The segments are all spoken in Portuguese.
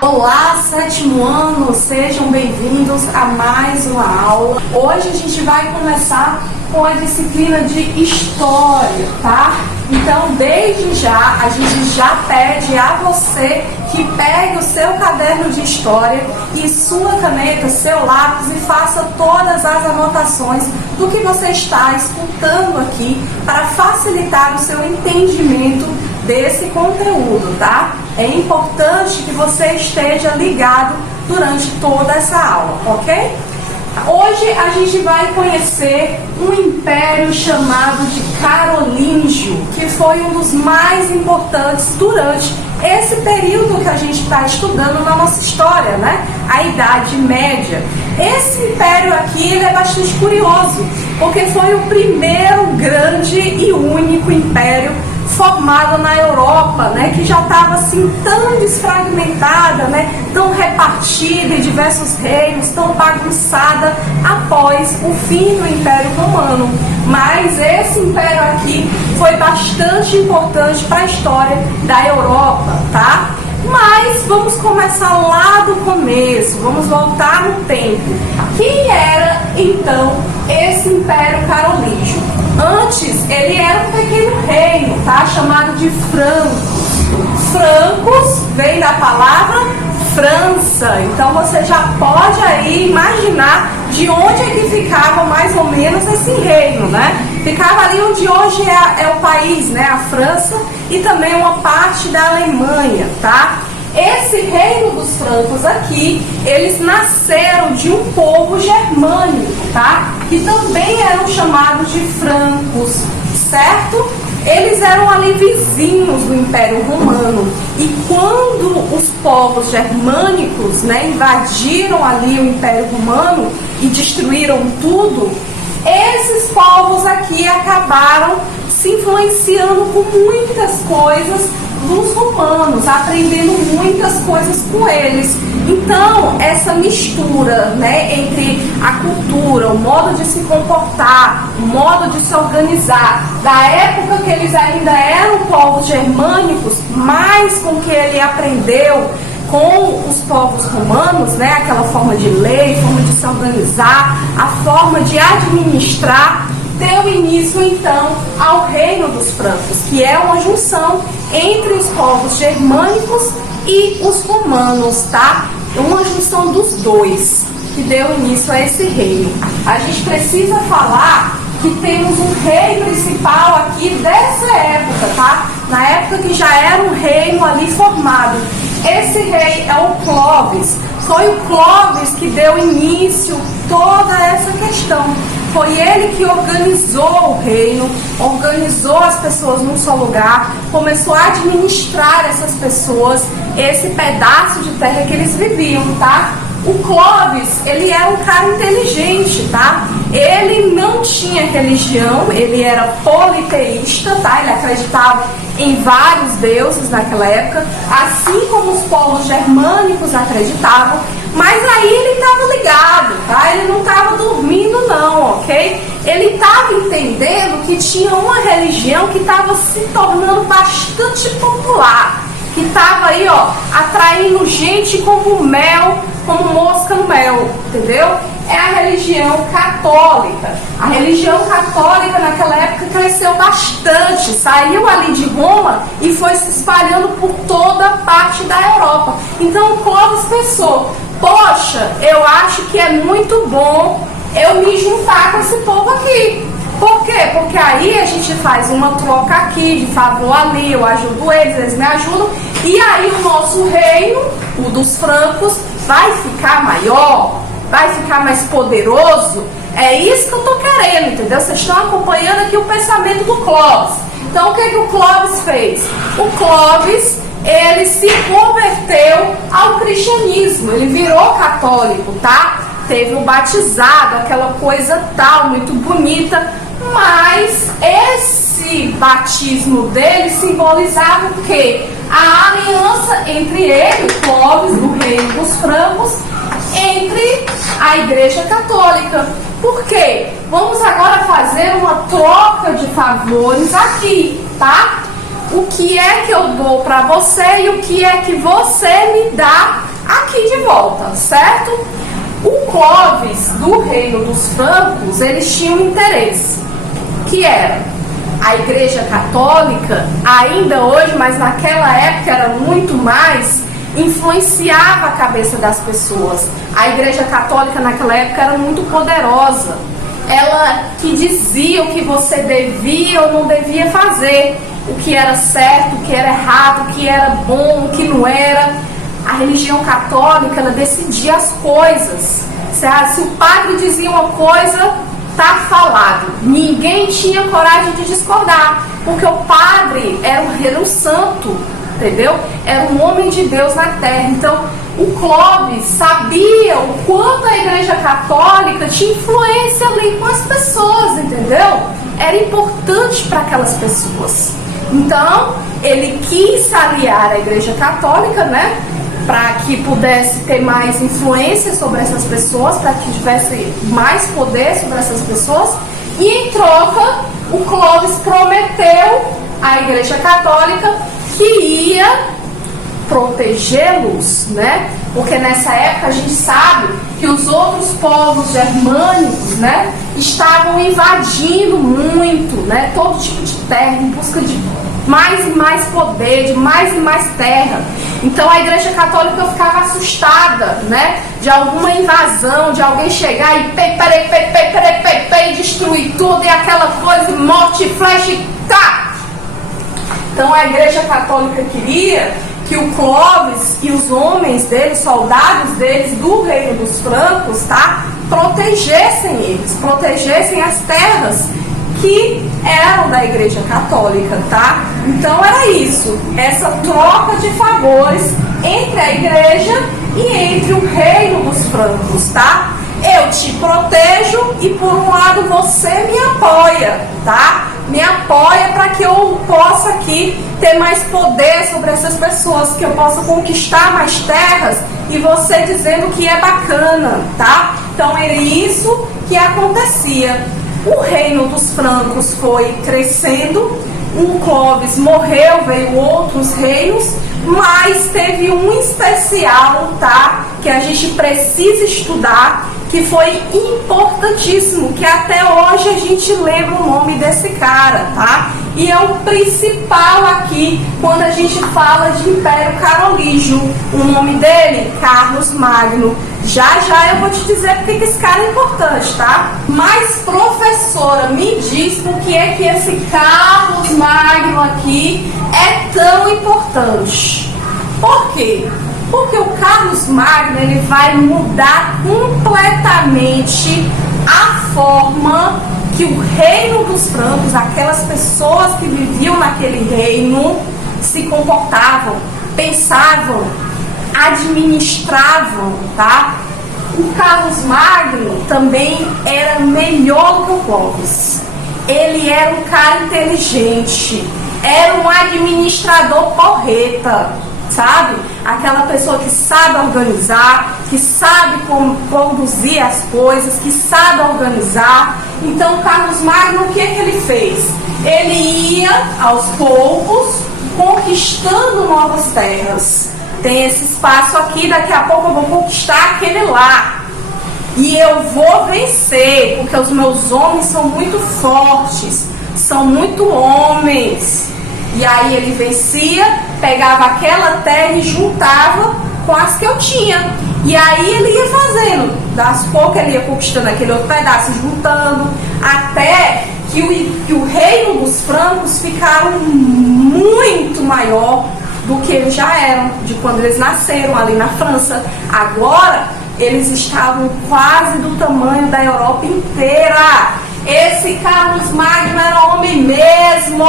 Olá, sétimo ano, sejam bem-vindos a mais uma aula. Hoje a gente vai começar com a disciplina de História, tá? Então, desde já, a gente já pede a você que pegue o seu caderno de História e sua caneta, seu lápis e faça todas as anotações do que você está escutando aqui para facilitar o seu entendimento desse conteúdo, tá? É importante que você esteja ligado durante toda essa aula, ok? Hoje a gente vai conhecer um império chamado de Carolíngio, que foi um dos mais importantes durante esse período que a gente está estudando na nossa história, né? A Idade Média. Esse império aqui ele é bastante curioso, porque foi o primeiro grande e único império formada na Europa, né, que já estava assim tão desfragmentada, né, tão repartida em diversos reinos, tão bagunçada após o fim do Império Romano. Mas esse império aqui foi bastante importante para a história da Europa, tá? Mas vamos começar lá do começo, vamos voltar no tempo. Quem era então esse Império Carolíngio? Antes, ele era um pequeno reino, tá? Chamado de Francos. Francos vem da palavra França. Então, você já pode aí imaginar de onde é que ficava mais ou menos esse reino, né? Ficava ali onde hoje é o país, né? A França e também uma parte da Alemanha, tá? Esse reino dos francos aqui, eles nasceram de um povo germânico, tá? Que também eram chamados de francos, certo? Eles eram ali vizinhos do Império Romano. E quando os povos germânicos, né, invadiram ali o Império Romano e destruíram tudo, esses povos aqui acabaram se influenciando com muitas coisas dos romanos, aprendendo muitas coisas com eles. Então, essa mistura, né, entre a cultura, o modo de se comportar, o modo de se organizar, da época que eles ainda eram povos germânicos, mais com o que ele aprendeu com os povos romanos, né, aquela forma de lei, forma de se organizar, a forma de administrar, deu início então ao reino dos francos, que é uma junção entre os povos germânicos e os romanos, tá? Uma junção dos dois que deu início a esse reino. A gente precisa falar que temos um rei principal aqui dessa época, tá? Na época que já era um reino ali formado. Esse rei é o Clovis. Foi o Clovis que deu início a toda essa questão. Foi ele que organizou o reino, organizou as pessoas num só lugar, começou a administrar essas pessoas, esse pedaço de terra que eles viviam, tá? O Clovis, ele era um cara inteligente, tá? Ele não tinha religião, ele era politeísta, tá? Ele acreditava em vários deuses naquela época, assim como os povos germânicos acreditavam, mas aí ele estava ligado, tá? Ele não estava dormindo não, ok? Ele estava entendendo que tinha uma religião que estava se tornando bastante popular, que estava aí, ó, atraindo gente como mel, como mosca no mel, entendeu? É a religião católica. A religião católica naquela época cresceu bastante, saiu ali de Roma e foi se espalhando por toda a parte da Europa. Então o Clovis pensou, poxa, eu acho que é muito bom eu me juntar com esse povo aqui. Por quê? Porque aí a gente faz uma troca aqui, de favor ali, eu ajudo eles me ajudam, e aí o nosso reino, o dos francos, vai ficar maior, vai ficar mais poderoso. É isso que eu tô querendo, entendeu? Vocês estão acompanhando aqui o pensamento do Clovis. Então o que o Clovis fez? O Clovis, ele se converteu ao cristianismo, ele virou católico, tá? Teve o batizado, aquela coisa tal, muito bonita, mas esse batismo dele simbolizava o quê? A aliança entre ele, Clovis, do reino dos francos, entre a Igreja Católica. Por quê? Vamos agora fazer uma troca de favores aqui, tá? O que é que eu dou para você e o que é que você me dá aqui de volta, certo? O Clovis do Reino dos Francos, eles tinham um interesse, que era a Igreja Católica, ainda hoje, mas naquela época era muito mais, influenciava a cabeça das pessoas. A Igreja Católica naquela época era muito poderosa. Ela que dizia o que você devia ou não devia fazer, o que era certo, o que era errado, o que era bom, o que não era. A religião católica, ela decidia as coisas. Se o padre dizia uma coisa, tá falado. Ninguém tinha coragem de discordar, porque o padre era um santo, entendeu? Era um homem de Deus na terra. Então, o Clovis sabia o quanto a Igreja Católica tinha influência ali com as pessoas, entendeu? Era importante para aquelas pessoas. Então, ele quis se aliar à Igreja Católica, né? Para que pudesse ter mais influência sobre essas pessoas, para que tivesse mais poder sobre essas pessoas. E em troca, o Clovis prometeu à Igreja Católica que ia protegê-los, né? Porque nessa época a gente sabe que os outros povos germânicos, né, estavam invadindo muito, né, todo tipo de terra em busca de mais e mais poder, de mais e mais terra. Então a Igreja Católica ficava assustada, né, de alguma invasão, de alguém chegar e destruir tudo e aquela coisa, morte, flecha e tá. Então a Igreja Católica queria que o Clovis e os homens dele, soldados deles do Reino dos Francos, tá, protegessem eles, protegessem as terras que eram da Igreja Católica, tá? Então era isso, essa troca de favores entre a Igreja e entre o Reino dos Francos, tá? Eu te protejo e por um lado você me apoia, tá? Me apoia para que eu possa aqui ter mais poder sobre essas pessoas, que eu possa conquistar mais terras e você dizendo que é bacana, tá? Então é isso que acontecia. O Reino dos Francos foi crescendo, o Clovis morreu, veio outros reinos, mas teve um especial, tá? Que a gente precisa estudar, que foi importantíssimo, que até hoje a gente lembra o nome desse cara, tá? E é o principal aqui quando a gente fala de Império Carolígio. O nome dele, Carlos Magno. Já já eu vou te dizer porque que esse cara é importante, tá? Mas, professora, me diz por que é que esse Carlos Magno aqui é tão importante. Por quê? Porque o Carlos Magno, ele vai mudar completamente a forma que o Reino dos Francos, aquelas pessoas que viviam naquele reino, se comportavam, pensavam, administravam, tá? O Carlos Magno também era melhor que o Clovis. Ele era um cara inteligente, era um administrador porreta, sabe? Aquela pessoa que sabe organizar, que sabe conduzir as coisas, que sabe organizar. Então, Carlos Magno, o que é que ele fez? Ele ia, aos poucos, conquistando novas terras. Tem esse espaço aqui, daqui a pouco eu vou conquistar aquele lá. E eu vou vencer, porque os meus homens são muito fortes, são muito homens. E aí ele vencia, pegava aquela terra e juntava com as que eu tinha. E aí ele ia fazendo, das poucas ele ia conquistando aquele outro pedaço, juntando, até que o Reino dos Francos ficaram muito maior do que eles já eram, de quando eles nasceram ali na França. Agora, eles estavam quase do tamanho da Europa inteira. Esse Carlos Magno era homem mesmo.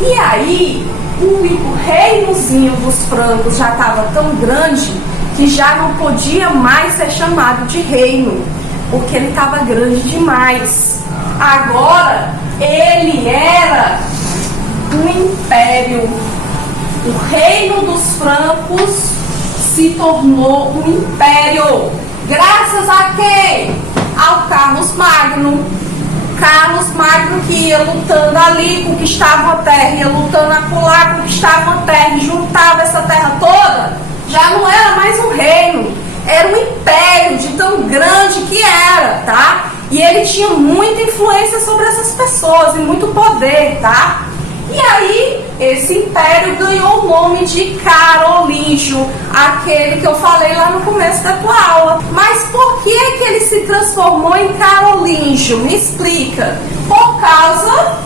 E aí, o reinozinho dos francos já estava tão grande que já não podia mais ser chamado de reino, porque ele estava grande demais. Agora, ele era um império. O Reino dos Francos se tornou um império. Graças a quem? Ao Carlos Magno. Carlos Magno que ia lutando ali, conquistava a terra, ia lutando acolá, conquistava a terra, e juntava essa terra toda, já não era mais um reino, era um império de tão grande que era, tá? E ele tinha muita influência sobre essas pessoas e muito poder, tá? E aí, esse império ganhou o nome de Carolíngio, aquele que eu falei lá no começo da tua aula. Mas por que ele se transformou em Carolíngio? Me explica. Por causa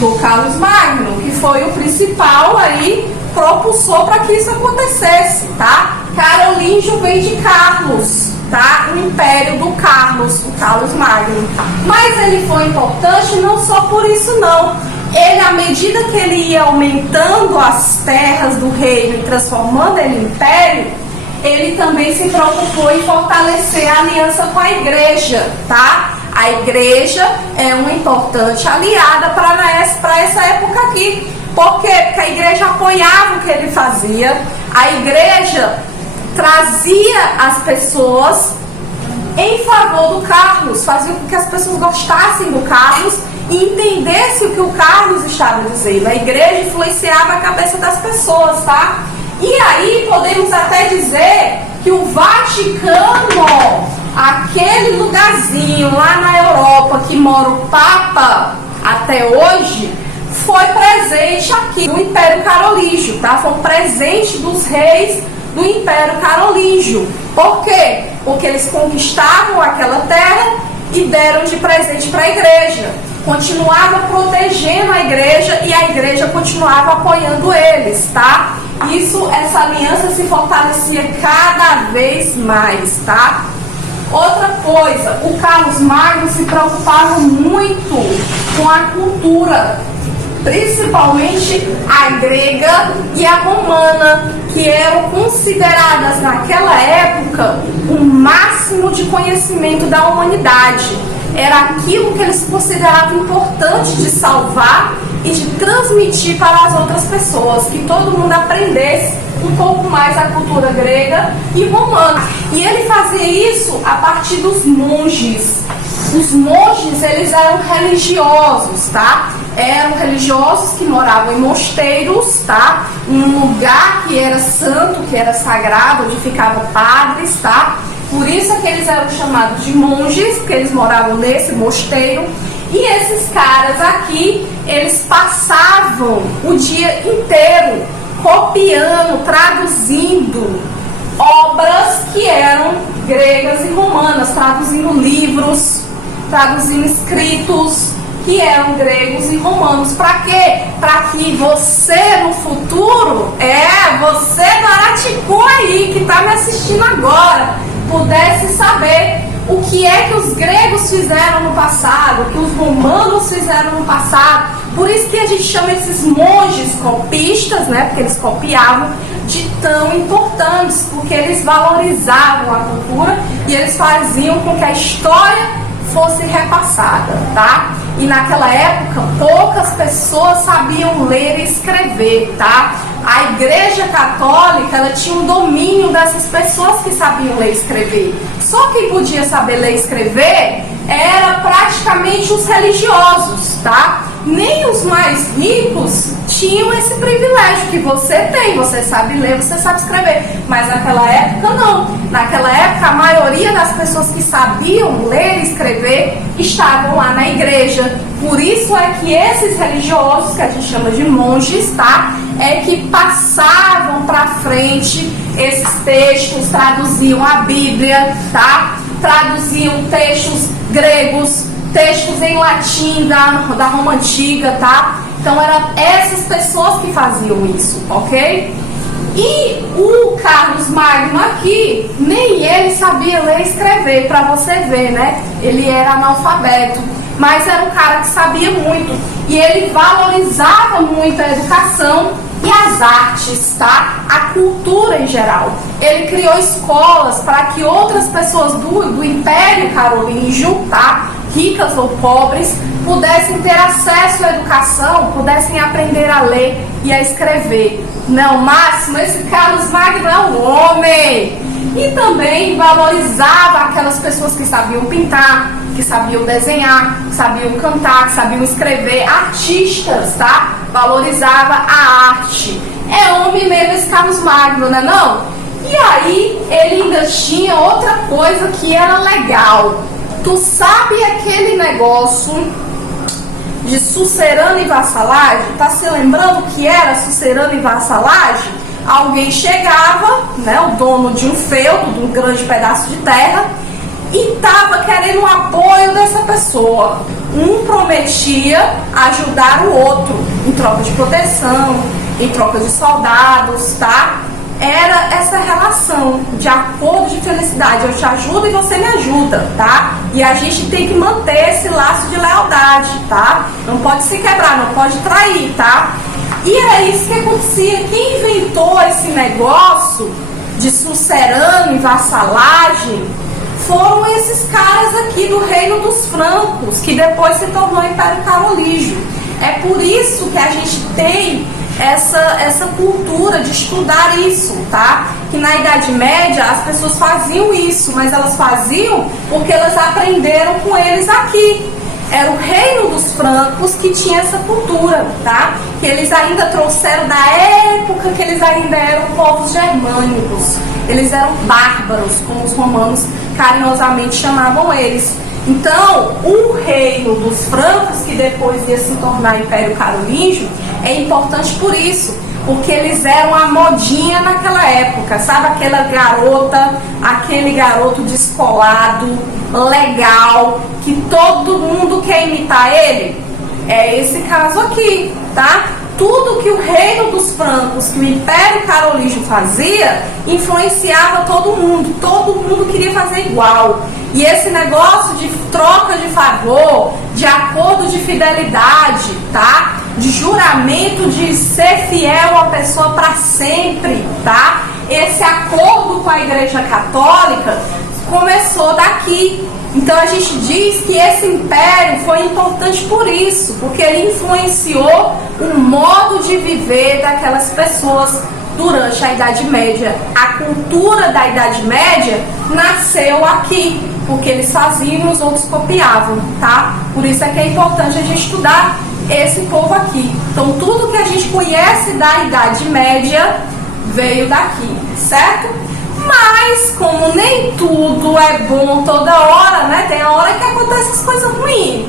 do Carlos Magno, que foi o principal aí, propulsor para que isso acontecesse, tá? Carolíngio vem de Carlos, tá? O império do Carlos, o Carlos Magno. Mas ele foi importante não só por isso não. Ele, à medida que ele ia aumentando as terras do reino e transformando ele em império, ele também se preocupou em fortalecer a aliança com a igreja, tá? A igreja é uma importante aliada para essa época aqui. Por quê? Porque a igreja apoiava o que ele fazia, a igreja trazia as pessoas em favor do Carlos, fazia com que as pessoas gostassem do Carlos e entendesse o que o Carlos estava dizendo. A igreja influenciava a cabeça das pessoas, tá? E aí podemos até dizer que o Vaticano, aquele lugarzinho lá na Europa que mora o Papa até hoje, foi presente aqui no Império Carolíngio, tá? Foi um presente dos reis do Império Carolíngio. Por quê? Porque eles conquistavam aquela terra e deram de presente para a igreja. Continuava protegendo a igreja e a igreja continuava apoiando eles, tá? Essa aliança se fortalecia cada vez mais, tá? Outra coisa, o Carlos Magno se preocupava muito com a cultura, principalmente a grega e a romana, que eram consideradas naquela época o máximo de conhecimento da humanidade. Era aquilo que eles consideravam importante de salvar e de transmitir para as outras pessoas, que todo mundo aprendesse um pouco mais a cultura grega e romana. E ele fazia isso a partir dos monges. Os monges, eles eram religiosos, tá? Eram religiosos que moravam em mosteiros, tá? Um lugar que era santo, que era sagrado, onde ficavam padres, tá? Por isso é que eles eram chamados de monges, porque eles moravam nesse mosteiro. E esses caras aqui, eles passavam o dia inteiro copiando, traduzindo obras que eram gregas e romanas, traduzindo livros, traduzindo escritos que eram gregos e romanos. Para quê? Para que você no futuro, você do Araticu aí, que está me assistindo agora, pudesse saber o que é que os gregos fizeram no passado, o que os romanos fizeram no passado. Por isso que a gente chama esses monges copistas, né? Porque eles copiavam, de tão importantes, porque eles valorizavam a cultura e eles faziam com que a história fosse repassada, tá? E naquela época, poucas pessoas sabiam ler e escrever, tá? A Igreja Católica, ela tinha um domínio dessas pessoas que sabiam ler e escrever. Só quem podia saber ler e escrever era praticamente os religiosos, tá? Nem os mais ricos tinham esse privilégio que você tem. Você sabe ler, você sabe escrever. Mas naquela época, não. Naquela época, a maioria das pessoas que sabiam ler e escrever estavam lá na igreja. Por isso é que esses religiosos, que a gente chama de monges, tá? É que passavam para frente esses textos, traduziam a Bíblia, tá? Traduziam textos gregos, textos em latim da Roma Antiga, tá? Então eram essas pessoas que faziam isso, ok? E o Carlos Magno aqui, nem ele sabia ler e escrever, para você ver, né? Ele era analfabeto, mas era um cara que sabia muito. E ele valorizava muito a educação e as artes, tá? A cultura em geral. Ele criou escolas para que outras pessoas do Império Carolíngio, tá? Ricas ou pobres, pudessem ter acesso à educação, pudessem aprender a ler e a escrever. não, máximo, esse Carlos Magno é um homem. E também valorizava aquelas pessoas que sabiam pintar, que sabiam desenhar, que sabiam cantar, que sabiam escrever, artistas, tá? Valorizava a arte. É homem mesmo esse Carlos Magno, né não? E aí ele ainda tinha outra coisa que era legal. Tu sabe aquele negócio de sucerano e vassalagem? Tá se lembrando que era sucerano e vassalagem? Alguém chegava, né, o dono de um feudo, de um grande pedaço de terra, e estava querendo o apoio dessa pessoa. Um prometia ajudar o outro em troca de proteção, em troca de soldados, tá? Era essa relação de acordo, de felicidade. Eu te ajudo e você me ajuda, tá? E a gente tem que manter esse laço de lealdade, tá? Não pode se quebrar, não pode trair, tá? E era isso que acontecia. Quem inventou esse negócio de sucerano e vassalagem foram esses caras aqui do Reino dos Francos, que depois se tornou Império Carolígio. É por isso que a gente tem essa cultura de estudar isso, tá? Que na Idade Média as pessoas faziam isso, mas elas faziam porque elas aprenderam com eles aqui. Era o Reino dos Francos que tinha essa cultura, tá? Que eles ainda trouxeram da época que eles ainda eram povos germânicos. Eles eram bárbaros, como os romanos carinhosamente chamavam eles. Então, o Reino dos Francos, que depois ia se tornar Império Carolígio, é importante por isso, porque eles eram a modinha naquela época, sabe? Aquela garota, aquele garoto descolado, legal, que todo mundo quer imitar ele. É esse caso aqui, tá? Tudo que o Reino dos Francos, que o Império Carolígio fazia, influenciava todo mundo queria fazer igual. E esse negócio de troca de favor, de acordo de fidelidade, tá? De juramento de ser fiel à pessoa para sempre, tá? Esse acordo com a Igreja Católica começou daqui. Então a gente diz que esse império foi importante por isso, porque ele influenciou o modo de viver daquelas pessoas durante a Idade Média. A cultura da Idade Média nasceu aqui, porque eles faziam e os outros copiavam, tá? Por isso é que é importante a gente estudar esse povo aqui. Então tudo que a gente conhece da Idade Média veio daqui, certo? Mas, como nem tudo é bom toda hora, né? Tem a hora que acontece as coisas ruins.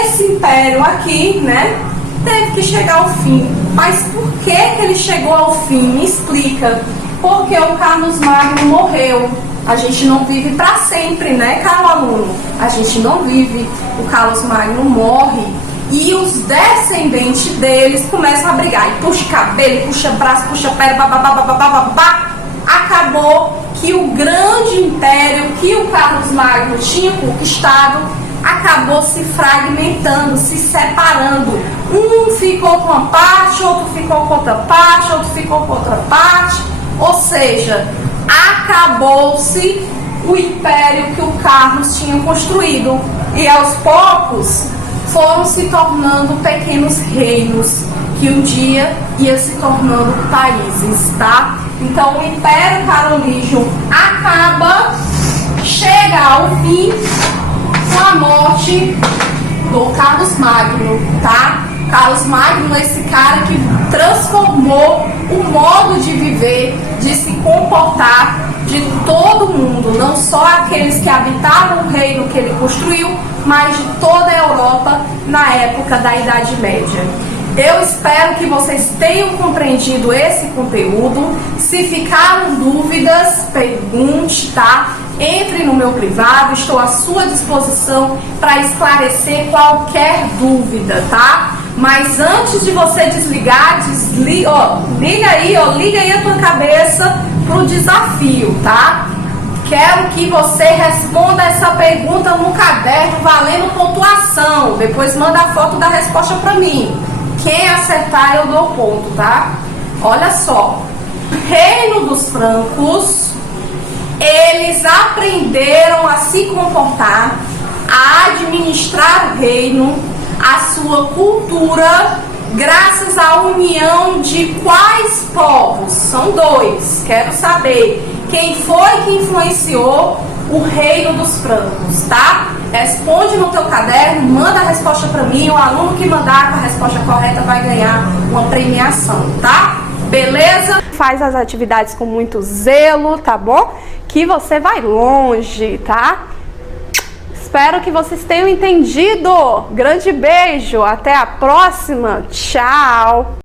Esse império aqui, né? Teve que chegar ao fim. Mas por que ele chegou ao fim? Me explica. Porque o Carlos Magno morreu. A gente não vive para sempre, né, caro aluno? A gente não vive. O Carlos Magno morre. E os descendentes deles começam a brigar. E puxa cabelo, puxa braço, puxa perna, babá. Acabou que o grande império que o Carlos Magno tinha conquistado acabou se fragmentando, se separando. Um ficou com uma parte, outro ficou com outra parte, outro ficou com outra parte. Ou seja, acabou-se o império que o Carlos tinha construído. E aos poucos foram se tornando pequenos reinos que um dia ia se tornando países, tá? Então o Império Carolígio chega ao fim com a morte do Carlos Magno, tá? Carlos Magno é esse cara que transformou o modo de viver, de se comportar de todo mundo, não só aqueles que habitavam o reino que ele construiu, mas de toda a Europa na época da Idade Média. Eu espero que vocês tenham compreendido esse conteúdo. Se ficaram dúvidas, pergunte, tá? Entre no meu privado, estou à sua disposição para esclarecer qualquer dúvida, tá? Mas antes de você desligar, liga aí a tua cabeça pro desafio, tá? Quero que você responda essa pergunta no caderno valendo pontuação. Depois manda a foto da resposta para mim. Quem acertar eu dou ponto, tá? Olha só. Reino dos Francos, eles aprenderam a se comportar, a administrar o reino, a sua cultura Graças à união de quais povos? São 2. Quero saber quem foi que influenciou o reino dos francos, tá? Responde no teu caderno, manda a resposta para mim. O aluno que mandar com a resposta correta vai ganhar uma premiação, tá? Beleza? Faz as atividades com muito zelo, tá bom? Que você vai longe, tá? Espero que vocês tenham entendido. Grande beijo, até a próxima. Tchau!